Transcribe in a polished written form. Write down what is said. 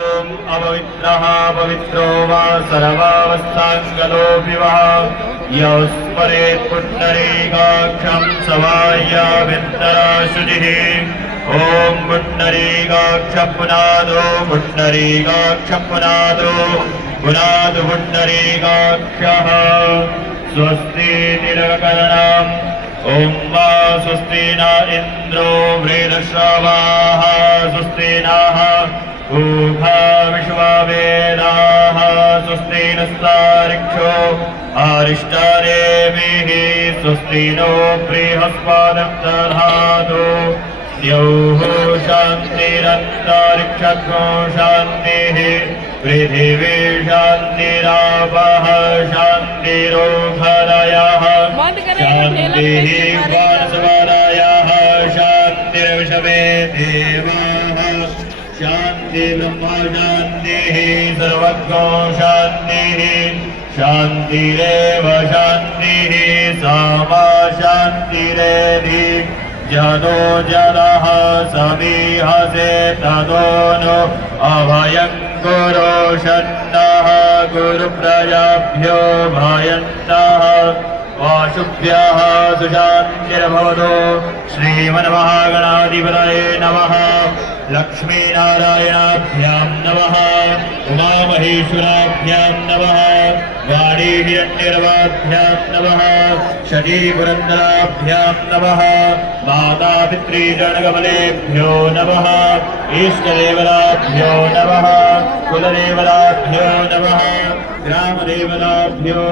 अपवित्रः पवित्रो वा सर्वावस्थाङ्गलोऽपि वा यस्मरेत् पुण्डरीकाक्षं सवाय्याभ्यन्तरा शुचिः। ॐ पुण्डरीकाक्षपुनादो पुण्डरीकाक्षपुनादो पुनादु पुण्डरीकाक्षः। स्वस्ति निरकरणाम् ॐ वा स्वस्ति न इन्द्रो वृद्धश्रवाः स्वस्ति नः ऊर्ध्वा विश्ववेदाः स्वस्ति नस्तारिक्षो अरिष्टानेमिः स्वस्ति नो बृहस्पतिर्दधातु। द्यौः शान्तिरन्तरिक्षको शान्तिः पृथिवी शान्तिरापः शान्तिरोषधयः शान्तिः वनस्पतयः शान्तिर्विषमे देवाः शान्ति ब्रह्म शान्तिः सर्वज्ञो शान्तिः शान्तिरेव शान्तिः सामा शान्तिरेधि जनो जनः समीहसे ततो नो अभयं गुरो षण्णः गुरुप्रजाभ्यो भयन्तः वाशुभ्यः सुशान्तिर्भवतु। श्रीमन्महागणाधिपतये नमः। लक्ष्मीनारायणाभ्यां नमः। उमामहेश्वराभ्यां नमः। वाणीहिरण्यर्वाभ्यां नमः। शचीपुरन्दराभ्यां नमः। मातापितृचरणकमलेभ्यो नमः। इष्टदेवताभ्यो नमः। कुलदेवताभ्यो नमः। ग्रामदेवताभ्यो